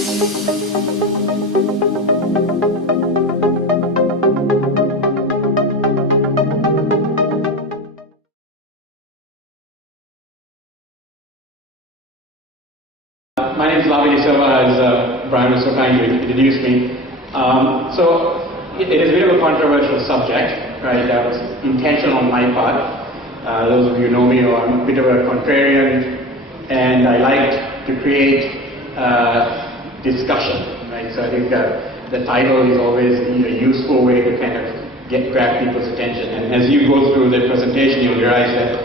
My name is Lavi de Silva, as Brian was so kind to introduce me. So it is a bit of a controversial subject, right? That was intentional on my part. Those of you who know me, I'm a bit of a contrarian, and I like to create discussion, right? So I think the title is always a useful way to kind of grab people's attention. And as you go through the presentation, you'll realize that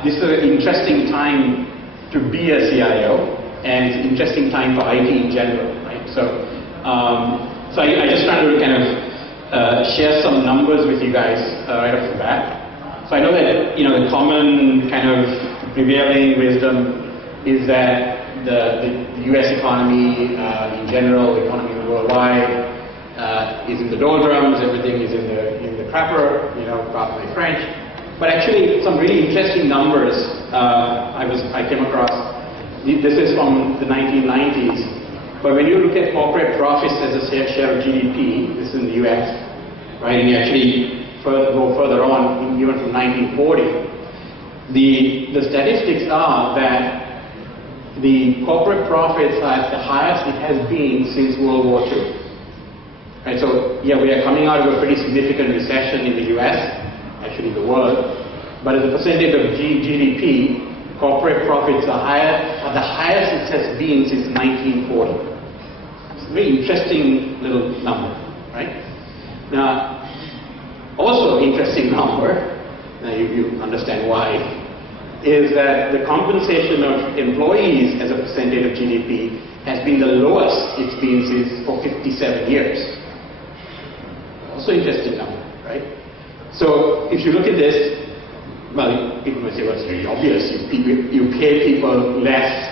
this is an interesting time to be a CIO, and it's an interesting time for IT in general, right? So, I just trying to kind of share some numbers with you guys right off the bat. So I know that the common kind of prevailing wisdom is that the U.S. economy in general, the economy worldwide, is in the doldrums. Everything is in the crapper, pardon my French. But actually, some really interesting numbers I came across. This is from the 1990s. But when you look at corporate profits as a share of GDP, this is in the US, right? And you actually go further on, even from 1940, the statistics are that the corporate profits are at the highest it has been since World War II. Right? So yeah, we are coming out of a pretty significant recession in the US. Actually the world, but as a percentage of GDP, corporate profits are the highest it has been since 1940. It's a very interesting little number, right? Now, also interesting number, now you understand why, is that the compensation of employees as a percentage of GDP has been the lowest it's been for 57 years. Also interesting number, right? So if you look at this, well, people may say, well, it's very obvious. You pay people less,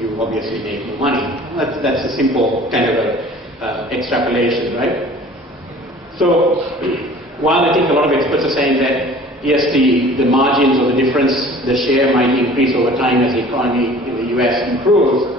you obviously make more money. That's a simple kind of extrapolation, right? So while I think a lot of experts are saying that, yes, the margins or the difference, the share might increase over time as the economy in the US improves,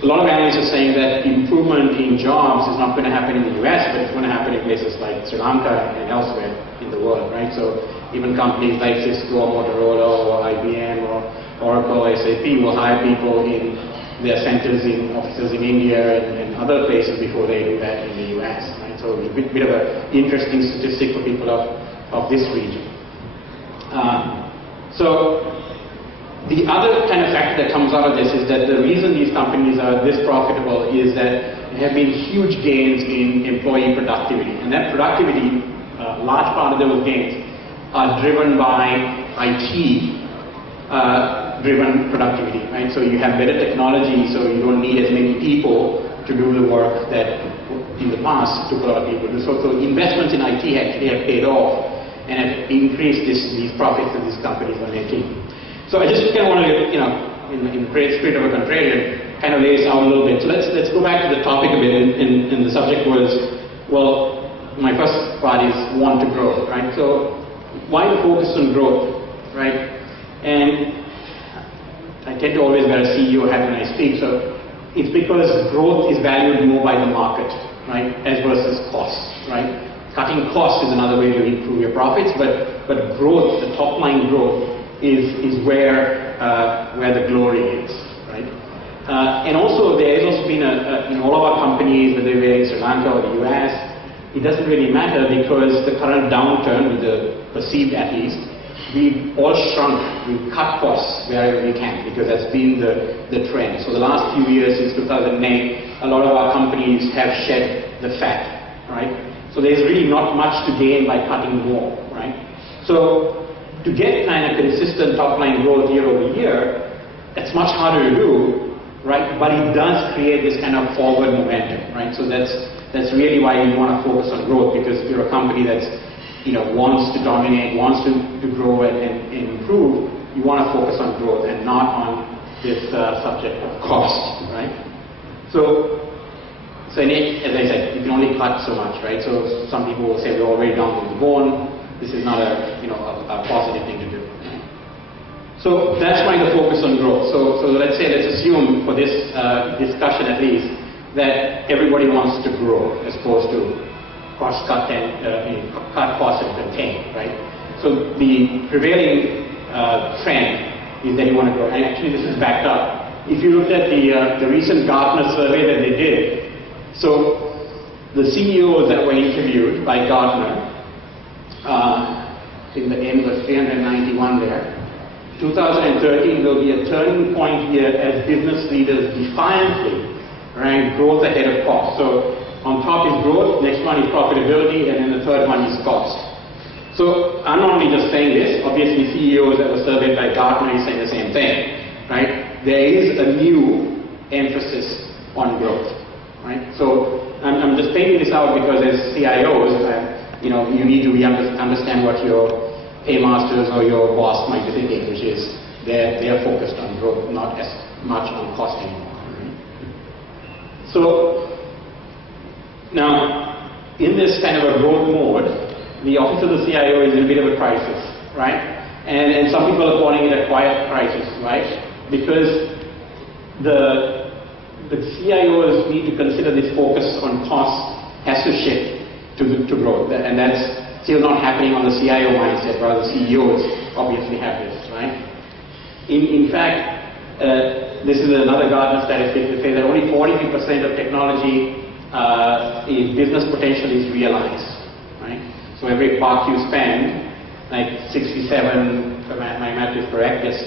a lot of analysts are saying that improvement in jobs is not going to happen in the US, but it's going to happen in places like Sri Lanka and elsewhere in the world, right? So even companies like Cisco or Motorola or IBM or Oracle or SAP will hire people in their centers in offices in India and other places before they do that in the US, right? So it's a bit of an interesting statistic for people of this region. The other kind of factor that comes out of this is that the reason these companies are this profitable is that there have been huge gains in employee productivity. And that productivity, a large part of those gains, are driven by IT-driven productivity, right? So you have better technology, so you don't need as many people to do the work that in the past took a lot of people to do. So investments in IT actually have paid off and have increased these profits that these companies are making. So I just kind of want to, in the spirit of a contrarian, kind of lay this out a little bit. So let's go back to the topic a bit, and the subject was, well, my first part is want to grow, right? So why the focus on growth, right? And I tend to always wear a CEO hat when I speak, so it's because growth is valued more by the market, right, as versus cost, right? Cutting costs is another way to improve your profits, but growth, the top line growth, is where the glory is, right? And also there has also been in all of our companies, whether we're in Sri Lanka or the US, it doesn't really matter because the current downturn, with the perceived at least, we've all shrunk, we've cut costs wherever we can because that's been the trend. So the last few years since 2008, a lot of our companies have shed the fat, right? So there's really not much to gain by cutting more, right? So to get kind of consistent top-line growth year over year, that's much harder to do, right? But it does create this kind of forward momentum, right? So that's really why you want to focus on growth, because if you're a company that's wants to dominate, wants to grow and improve, you want to focus on growth and not on this subject of cost, right? So as I said, you can only cut so much, right? So some people will say we're already down to the bone. This is not a positive thing to do. So that's why the focus on growth. So let's assume for this discussion at least that everybody wants to grow as opposed to cut costs and contain, right? So the prevailing trend is that you want to grow. And actually this is backed up. If you looked at the recent Gartner survey that they did, so the CEOs that were interviewed by Gartner, in the end was 391 there. 2013 will be a turning point here as business leaders defiantly rank growth ahead of cost. So on top is growth, next one is profitability, and then the third one is cost. So I'm not only just saying this, obviously CEOs that were surveyed by Gartner is saying the same thing, right? There is a new emphasis on growth, right? So I'm just painting this out because as CIOs, you need to understand what your paymasters or your boss might be thinking, which is they're focused on growth, not as much on cost anymore. Right? So now, in this kind of a growth mode, the office of the CIO is in a bit of a crisis, right? And some people are calling it a quiet crisis, right? Because the CIOs need to consider this focus on cost has to shift to growth, and that's still not happening on the CIO mindset, rather CEOs obviously have this, right? In fact, this is another Gartner statistic that says that only 43% of technology business potential is realized, right? So every buck you spend, like 67, if my math is correct, gets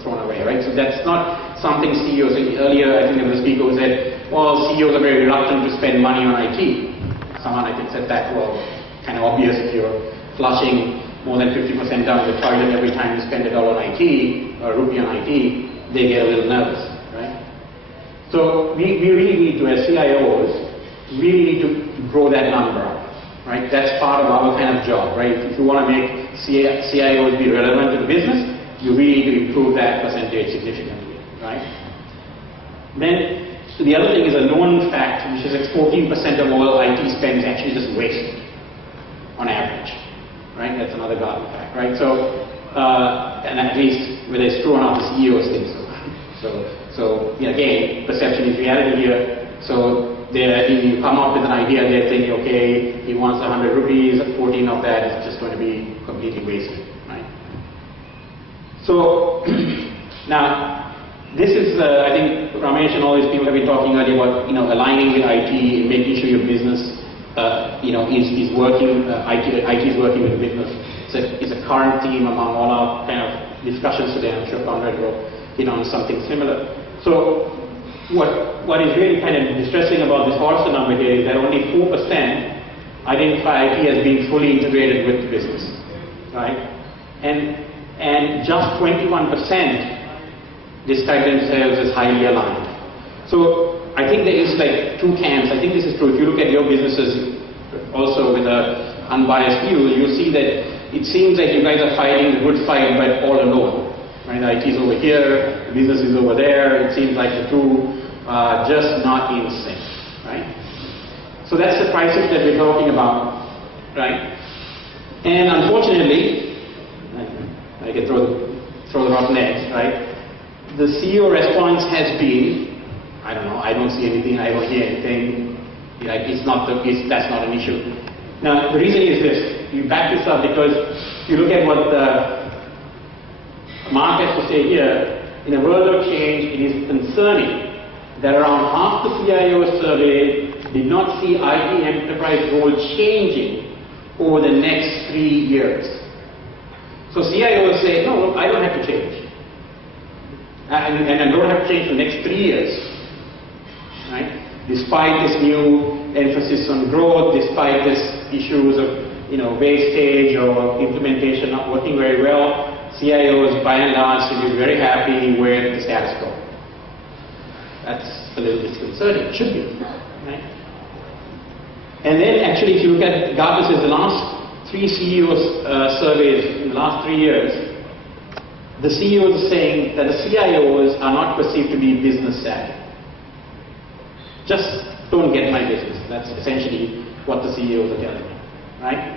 thrown away, right? So that's not something CEOs, earlier I think there was a speaker who said, well, CEOs are very reluctant to spend money on IT. Someone I think said that, well, kind of obvious if you're flushing more than 50% down the toilet every time you spend $1 on IT, or a rupee on IT, they get a little nervous, right? So we really need to, as CIOs, really need to grow that number up, right? That's part of our kind of job, right? If you want to make CIOs be relevant to the business, you really need to improve that percentage significantly, right? Then, so the other thing is a known fact, which is like 14% of all IT spend is actually just wasted, on average, right? That's another Gartner fact, right? So, and at least whether it's true or not, the CEOs think so. So again, perception is reality here. So you come up with an idea, they're thinking, okay, he wants 100 rupees, 14 of that is just going to be completely wasted, right? So now, this is, I think Ramesh and all these people have been talking earlier about, aligning with IT and making sure your business, is working. IT is working with the business. It's a current theme among all our kind of discussions today. I'm sure Conrad will hit on something similar. So, what is really kind of distressing about this Forrester number here is that only 4% identify IT as being fully integrated with the business, right? And just 21% describe themselves as highly aligned. So I think there is like two camps. I think this is true. If you look at your businesses also with an unbiased view, you'll see that it seems like you guys are fighting the good fight but all alone. Right? The IT is over here, the business is over there. It seems like the two are just not in sync. Right? So that's the crisis that we're talking about. Right? And unfortunately, I can throw the rotten eggs, right? The CEO response has been, I don't know, I don't see anything, I don't hear anything, that's not an issue. Now, the reason is this, you back this up because you look at what the Mark has to say here, in a world of change, it is concerning that around half the CIOs surveyed did not see IT enterprise role changing over the next 3 years. So CIOs say, no, look, I don't have to change. And I don't have to change for the next 3 years, right? Despite this new emphasis on growth, despite this issues of wastage or implementation not working very well, CIOs by and large seem to be very happy with the status quo. That's a little disconcerting. It should be, right? And then actually, if you look at Gartner says the last 3 CEOs surveys in the last 3 years. The CEOs are saying that the CIOs are not perceived to be business savvy. Just don't get my business. That's essentially what the CEOs are telling me, right?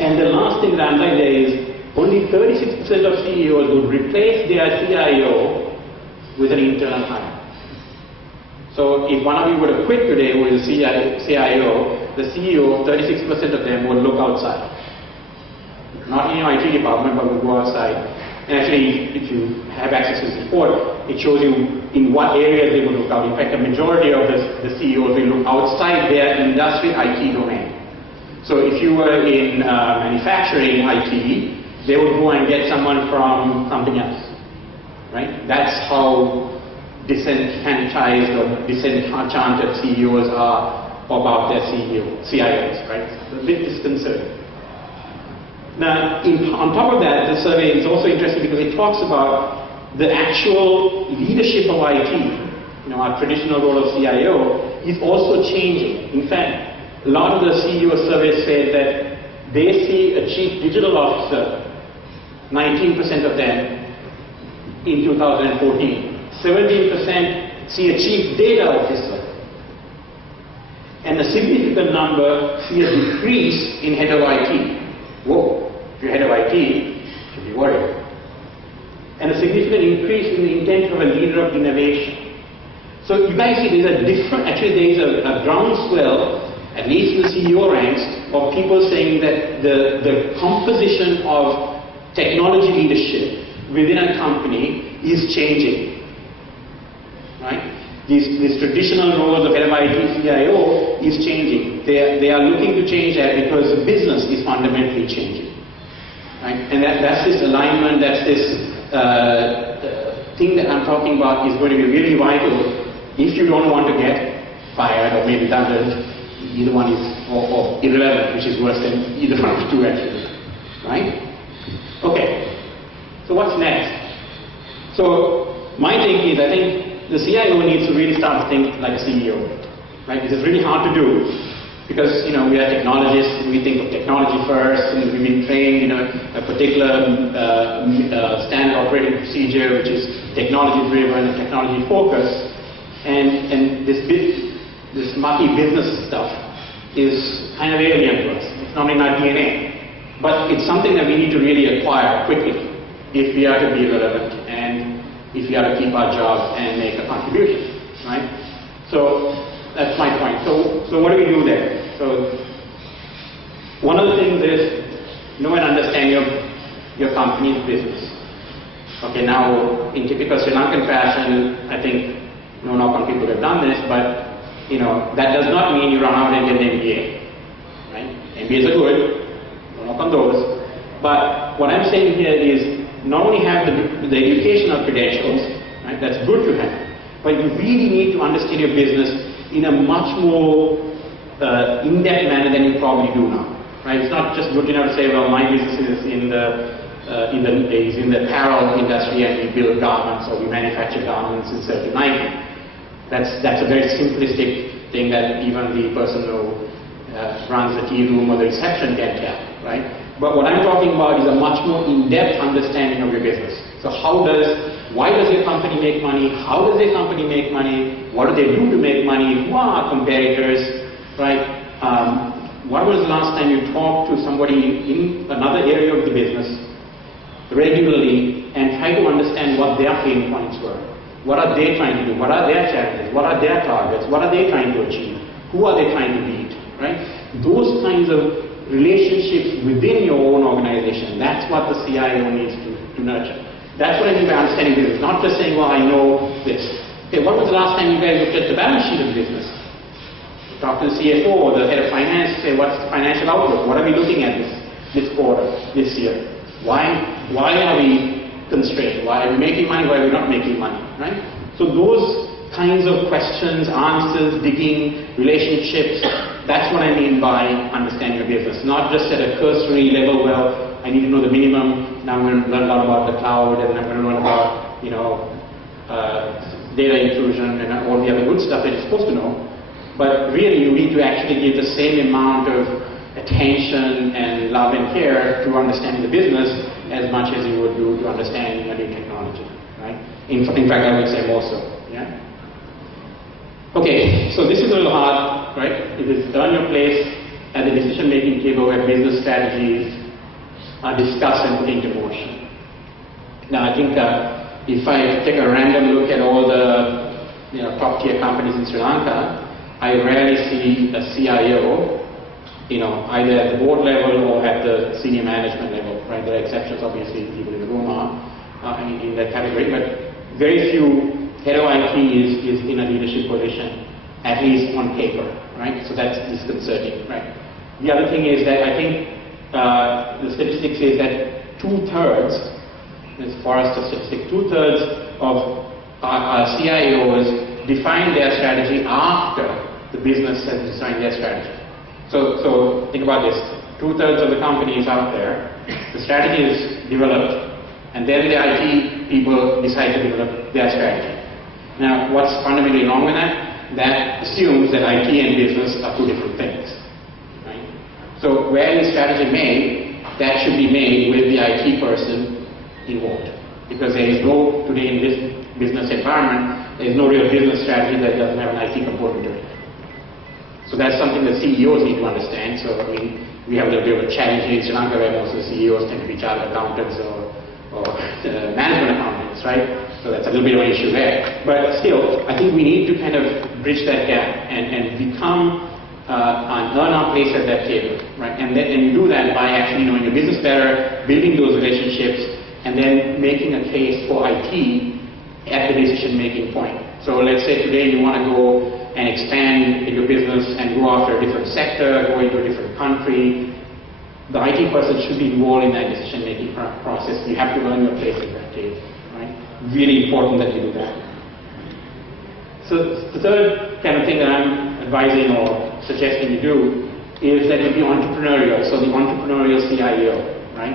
And the last thing that I'm like there is only 36% of CEOs would replace their CIO with an internal hire. So if one of you were to quit today who is a CIO, the CEO, 36% of them would look outside. Not in your IT department, but would go outside. And actually, if you have access to this report, it shows you in what areas they would look out. In fact, the majority of the CEOs will look outside their industry IT domain. So if you were in manufacturing IT, they would go and get someone from something else, right? That's how disenfranchised or disenchanted CEOs are about their CIOs, right? So a bit disconcerting. Now, on top of that, the survey is also interesting because it talks about the actual leadership of IT. You know, our traditional role of CIO is also changing. In fact, a lot of the CEO surveys said that they see a chief digital officer, 19% of them, in 2014. 17% see a chief data officer. And a significant number see a decrease in head of IT. Whoa, if you're head of IT, you should be worried. And a significant increase in the intent of a leader of innovation. So you guys see there's a different, actually there's a groundswell, at least in the CEO ranks, of people saying that the composition of technology leadership within a company is changing. Right? These traditional roles of head of IT, CIO is changing. They are looking to change that because the business is fundamentally changing. Right? And that's this alignment, that's this thing that I'm talking about is going to be really vital if you don't want to get fired or made redundant. Either one is, or irrelevant, which is worse than either one of the two actually. Right? Okay. So what's next? So my thinking is I think the CIO needs to really start to think like a CEO. Right? This is really hard to do because we are technologists, we think of technology first, and we've been trained in a particular standard operating procedure which is technology driven and technology focused, and this mucky business stuff is kind of alien to us. It's not in our DNA. But it's something that we need to really acquire quickly if we are to be relevant and if we are to keep our jobs and make a contribution, right? So that's my point. So what do we do there? So one of the things is know and understand your company's business. Okay, now in typical Sri Lankan fashion, I think no knock on people who have done this, but that does not mean you run out and get an MBA, right? MBAs are good, don't knock on those. But what I'm saying here is not only have the educational credentials, right? That's good to have, but you really need to understand your business in a much more in-depth manner than you probably do now, right? It's not just good enough to say, well, my business is in the apparel industry and we build garments or we manufacture garments in certain items. That's a very simplistic thing that even the person who runs the tea room or the reception can tell, right? But what I'm talking about is a much more in-depth understanding of your business. So why does your company make money? How does your company make money? What do they do to make money? Who are our competitors, right? When was the last time you talked to somebody in another area of the business regularly and try to understand what their pain points were? What are they trying to do? What are their challenges? What are their targets? What are they trying to achieve? Who are they trying to beat? Right? Those kinds of relationships within your own organization, that's what the CIO needs to nurture. That's what I mean by understanding business. Not just saying, well, I know this. Okay, what was the last time you guys looked at the balance sheet of the business? Talk to the CFO or the head of finance, say, what's the financial outlook? What are we looking at this quarter, this year? Why are we constrained? Why are we making money? Why are we not making money? Right? So those kinds of questions, answers, digging, relationships, that's what I mean by understanding your business. Not just at a cursory level, well, I need to know the minimum, now I'm going to learn a lot about the cloud, and I'm going to learn about, data intrusion and all the other good stuff that you're supposed to know. But really, you need to actually give the same amount of attention and love and care to understanding the business as much as you would do to understanding a new technology, right? In fact, I would say more so, yeah? Okay, so this is a little hard, right? It is earn your place at the decision-making table where business strategies discussed and put into motion. Now, I think if I take a random look at all the top tier companies in Sri Lanka, I rarely see a CIO, either at the board level or at the senior management level, right? There are exceptions, obviously, people in the room are in that category, but very few head of IT is in a leadership position, at least on paper, right? So that's disconcerting, right? The other thing is that I think the statistics is that 2/3, as far as the statistic, 2/3 of our CIOs define their strategy after the business has designed their strategy. So think about this, 2/3 of the companies out there, the strategy is developed, and then the IT people decide to develop their strategy. Now, what's fundamentally wrong with that? That assumes that IT and business are two different things. Right? So where is strategy made, that should be made with the IT person involved. Because there is no, today in this business environment, there is no real business strategy that doesn't have an IT component to it. So that's something that CEOs need to understand. So I mean, we have a little bit of a challenge in Sri Lanka where most of the CEOs tend to be chartered accountants or management accountants, right? So that's a little bit of an issue there. But still, I think we need to kind of bridge that gap and become and earn our place at that table, right? And you do that by actually knowing your business better, building those relationships, and then making a case for IT at the decision-making point. So let's say today you want to go and expand your business and go after a different sector, go into a different country. The IT person should be involved in that decision-making process. You have to earn your place at that table, right? Really important that you do that. So the third kind of thing that I'm advising or suggesting you do is that you be entrepreneurial. So the entrepreneurial CIO, right?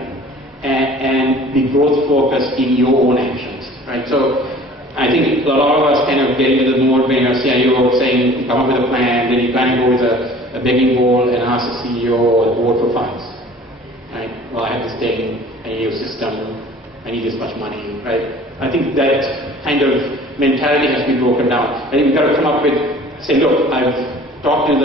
And be growth focused in your own actions, right? So I think a lot of us kind of get into the mode when you're a CIO saying, you come up with a plan, then you kind of go with a begging bowl and ask the CEO or the board for funds, right? Well, I have this thing, I need a system, I need this much money, right? I think that kind of mentality has been broken down. I think we've got to come up with, say, look, I've talked to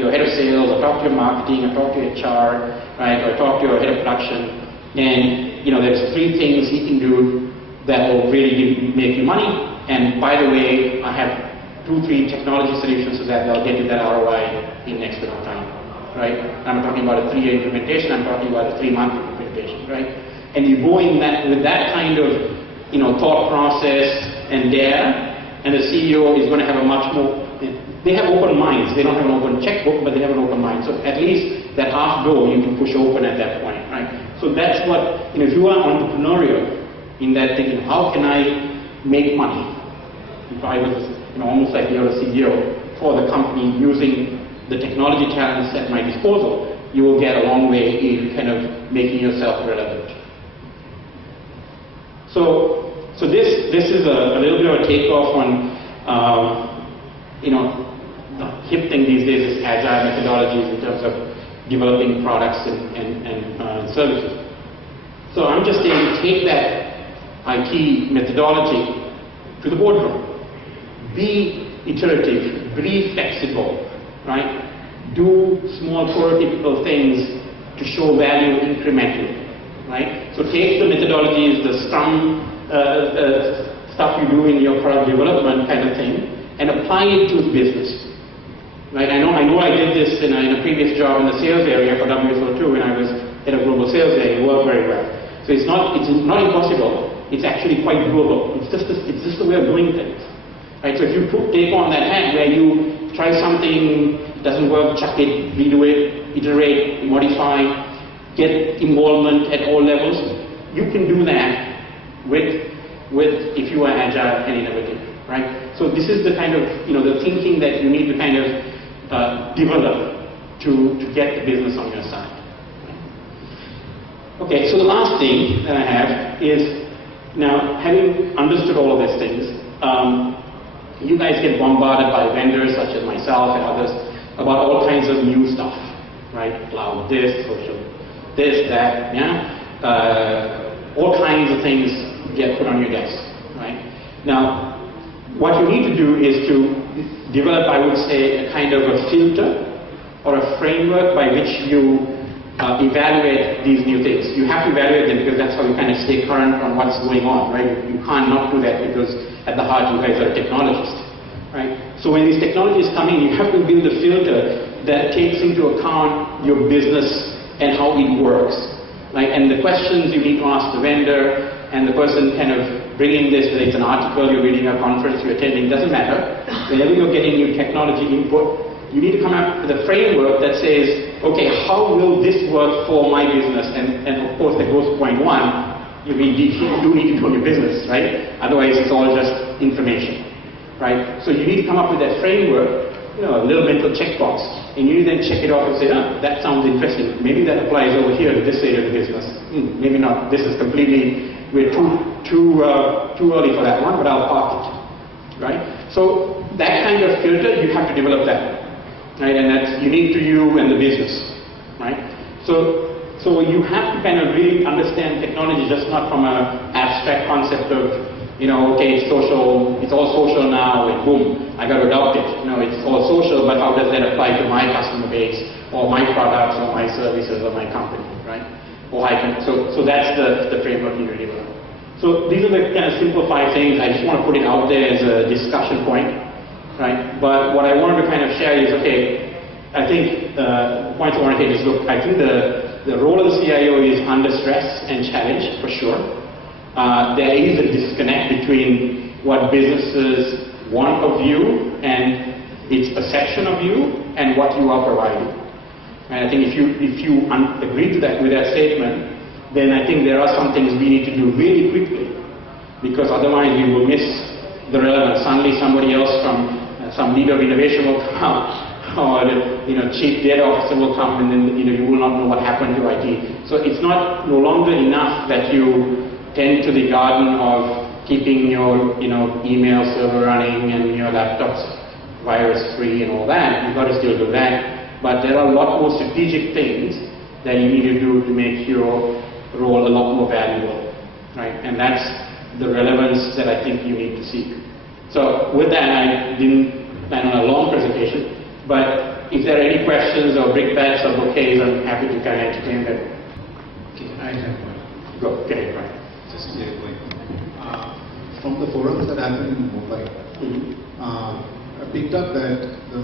your head of sales, I talked to your marketing, I talked to your HR, right? Or I talked to your head of production, and there's 3 things he can do that will really make you money. And by the way, I have 2-3 technology solutions so that they'll get you that ROI in next bit of time, right? I'm not talking about a 3-year implementation, I'm talking about a 3-month implementation, right? And you go in that with that kind of thought process and and the CEO is going to have a much more, they have open minds, they don't have an open checkbook, but they have an open mind. So at least that half door you can push open at that point, right? So that's what, if you are entrepreneurial in that thinking, how can I make money? If I was, almost like you're a CEO for the company using the technology talents at my disposal, you will get a long way in kind of making yourself relevant. So this is a little bit of a takeoff on, the hip thing these days is agile methodologies in terms of developing products and services. So I'm just saying, take that IT methodology to the boardroom. Be iterative, be flexible, right? Do small prototypical things to show value incrementally, right? So take the methodologies, the Scrum stuff you do in your product development kind of thing, and apply it to the business, right? I know I did this in a previous job in the sales area for WSO2 when I was head of global sales there. It worked very well. So it's not impossible. It's actually quite doable. It's just the way of doing things, right? So if you take on that hat where you try something, doesn't work, chuck it, redo it, iterate, modify, get involvement at all levels, you can do that with if you are agile and innovative, right? So this is the kind of the thinking that you need to kind of develop to get the business on your side. Okay, so the last thing that I have is, now having understood all of these things, you guys get bombarded by vendors such as myself and others about all kinds of new stuff, right? Cloud this, social this, that, yeah? All kinds of things get put on your desk, right? Now, what you need to do is to develop, I would say, a kind of a filter or a framework by which you evaluate these new things. You have to evaluate them because that's how you kind of stay current on what's going on, right? You can't not do that because at the heart you guys are technologists, right? So when these technologies come in, you have to build a filter that takes into account your business and how it works, right? And the questions you need to ask the vendor and the person kind of bringing this, whether it's an article you're reading, a conference you're attending, doesn't matter. Whenever you're getting new technology input, you need to come up with a framework that says, okay, how will this work for my business? And of course, that goes to point one, you do need to know your business, right? Otherwise, it's all just information, right? So you need to come up with that framework, a little mental checkbox, and you then check it off and say, that sounds interesting. Maybe that applies over here to this area of the business. Maybe not. This is completely, we're too early for that one, but I'll park it, right? So that kind of filter, you have to develop that. Right, and that's unique to you and the business, right? So you have to kind of really understand technology just not from an abstract concept of, okay, it's social, it's all social now, and boom, I got to adopt it. It's all social, but how does that apply to my customer base, or my products, or my services, or my company, right? Or so that's the framework you really develop. So these are the kind of simplified things. I just want to put it out there as a discussion point. Right? But what I wanted to kind of share is, okay, I think the points I want to take is, look, I think the role of the CIO is under stress and challenge, for sure. There is a disconnect between what businesses want of you and its perception of you and what you are providing. And I think if you agree to that with that statement, then I think there are some things we need to do really quickly, because otherwise we will miss the relevance. Suddenly somebody else from some leader of innovation will come, or chief data officer will come, and then you will not know what happened to IT. So it's no longer enough that you tend to the garden of keeping your email server running and your laptops virus free and all that. You've got to still do that, but there are a lot more strategic things that you need to do to make your role a lot more valuable, right? And that's the relevance that I think you need to seek. So with that, I didn't plan on a long presentation, but if there are any questions or brickbats or bouquets, I'm happy to kind of entertain them. Okay, I have one. Go, okay, right. Just clear point. From the forums that happened in Mumbai, I picked up that the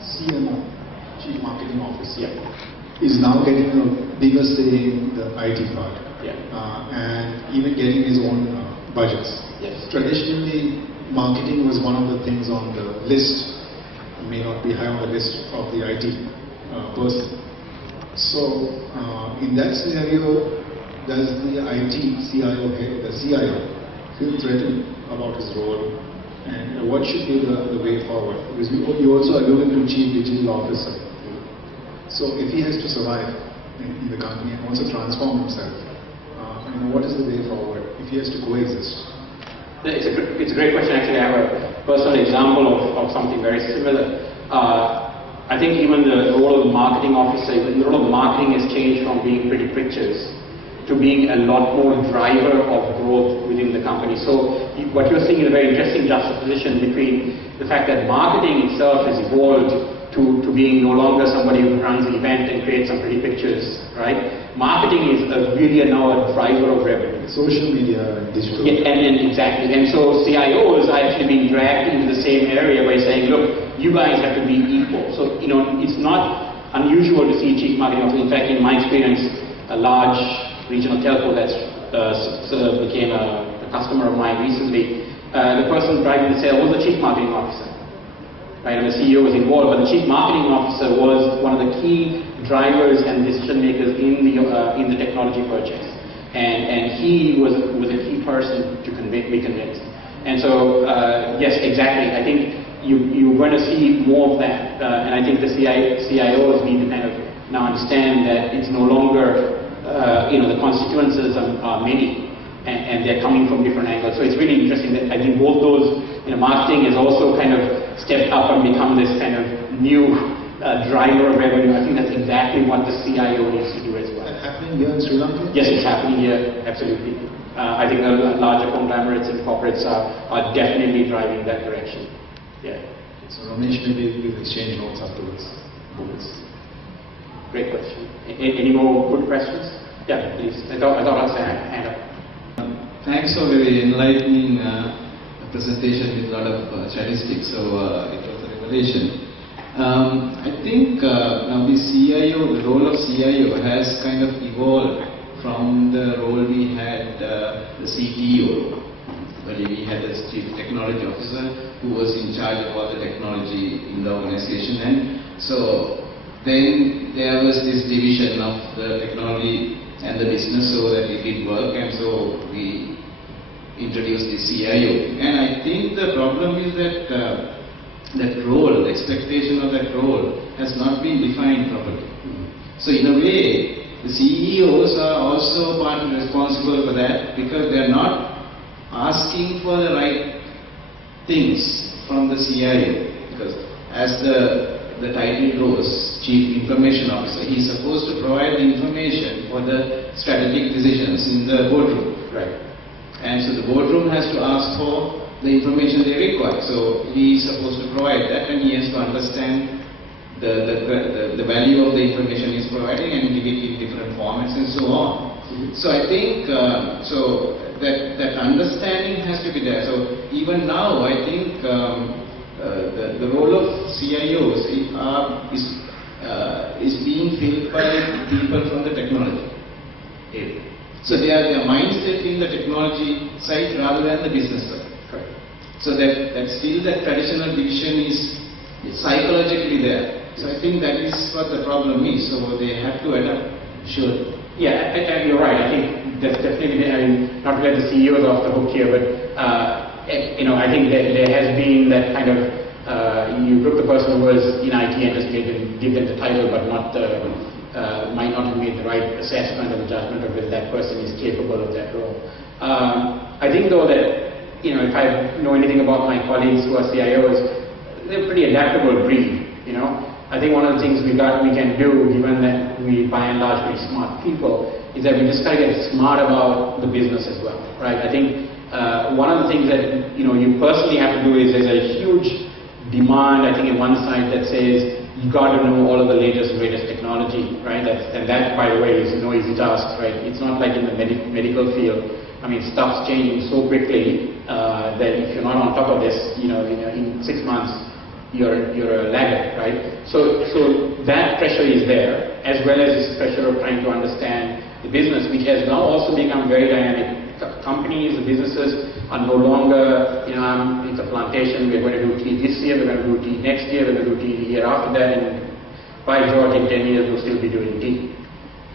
CMO, Chief Marketing Officer, is now getting a bigger say in the IT part, and even getting his own budgets. Yes. Traditionally, marketing was one of the things on the list, may not be high on the list of the IT person. So, in that scenario, does the IT CIO, the CIO, feel threatened about his role, and what should be the way forward? Because you also alluded to Chief Digital Officer. So, if he has to survive in the company and also transform himself, what is the way forward if he has to coexist? It's a great question. Actually, I have a personal example of something very similar. I think even the role of the marketing officer, the role of marketing has changed from being pretty pictures to being a lot more driver of growth within the company. So what you're seeing is a very interesting juxtaposition between the fact that marketing itself has evolved to being no longer somebody who runs an event and creates some pretty pictures, right? Marketing is really now a driver of revenue. Social media and digital. Yeah, and exactly. And so CIOs are actually being dragged into the same area by saying, look, you guys have to be equal. So, it's not unusual to see chief marketing officer. In fact, in my experience, a large regional telco that became a customer of mine recently, the person driving the sale was the chief marketing officer. Right, and the CEO was involved, but the chief marketing officer was one of the key drivers and decision makers in the technology purchase, and he was a key person to be convinced. And so yes, exactly. I think you're going to see more of that, and I think the CIOs need to kind of now understand that it's no longer the constituencies are many, and they're coming from different angles. So it's really interesting that I think both those, marketing has also kind of stepped up and become this kind of new driver of revenue. I think that's exactly what the CIO needs to do as well. Is that happening here in Sri Lanka? Yes, it's happening here, absolutely. I think the larger conglomerates and corporates are definitely driving that direction. Yeah. So Ramesh, maybe we'll exchange notes afterwards. great question. Any more good questions? Yeah, please. I thought I'd say hand up. Thanks for very enlightening presentation with a lot of statistics. So it was a revelation. I think now the CIO, the role of CIO has kind of evolved from the role we had the CTO. Well, we had a chief technology officer who was in charge of all the technology in the organization, and so then there was this division of the technology and the business so that it did work, and so we introduced the CIO. And I think the problem is that that role, the expectation of that role has not been defined properly. So in a way, the CEOs are also partly responsible for that because they are not asking for the right things from the CIO. Because as the title goes, Chief Information Officer, he is supposed to provide the information for the strategic decisions in the boardroom. Right. And so the boardroom has to ask for the information they require. So he is supposed to provide that, and he has to understand the value of the information he's providing and give it in different formats and so on. So I think that understanding has to be there. So even now, I think the role of CIOs is being filled by people from the technology. So their mindset in the technology side rather than the business side. Correct. So that still that traditional division is psychologically there. So I think that is what the problem is. So they have to adapt. Sure. Yeah, and you're right. I think that's definitely, I mean, not to let the CEOs off the hook here, but I think that there has been that kind of you took the person who was in IT and just give them the title, but not might not have made the right assessment and judgment of whether that person is capable of that role. I think though that if I know anything about my colleagues who are CIOs, they're pretty adaptable breed. I think one of the things we can do, given that we by and large pretty smart people, is that we just got to get smart about the business as well, right? I think one of the things that you personally have to do is there's a huge demand, I think, in one side that says you got to know all of the latest, greatest technology, right? And that, by the way, is no easy task, right? It's not like in the medical field. I mean, stuff's changing so quickly that if you're not on top of this, in 6 months, you're a laggard, right? So that pressure is there, as well as this pressure of trying to understand the business, which has now also become very dynamic. Companies, the businesses are no longer, it's a plantation, we're going to do tea this year, we're going to do tea next year, we're going to do tea the year after that, and by George, in 10 years we'll still be doing tea,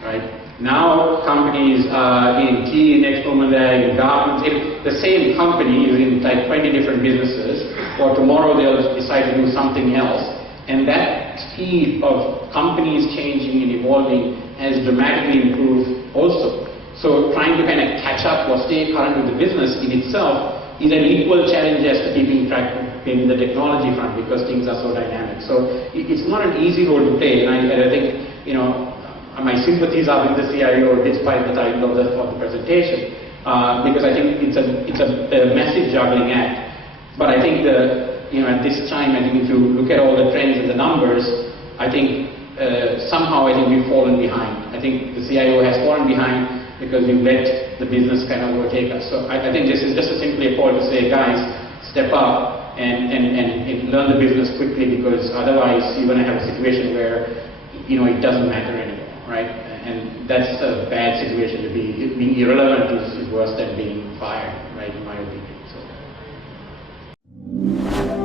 right? Now companies are in tea, next moment they're in gardens. The same company is in like 20 different businesses, or tomorrow they'll decide to do something else, and that speed of companies changing and evolving has dramatically improved also. So trying to kind of catch up or stay current with the business in itself is an equal challenge as to keeping track in the technology front because things are so dynamic. So it's not an easy role to play, and I think my sympathies are with the CIO despite the title of the presentation because I think it's a massive juggling act. But I think at this time, I think if you look at all the trends and the numbers, I think somehow I think we've fallen behind. I think the CIO has fallen behind because we've let the business kind of overtake us. So I think this is just simply a call to say, guys, step up and learn the business quickly, because otherwise you're going to have a situation where it doesn't matter anymore, right? And that's a bad situation to be. Being irrelevant is worse than being fired, right? In my opinion. So.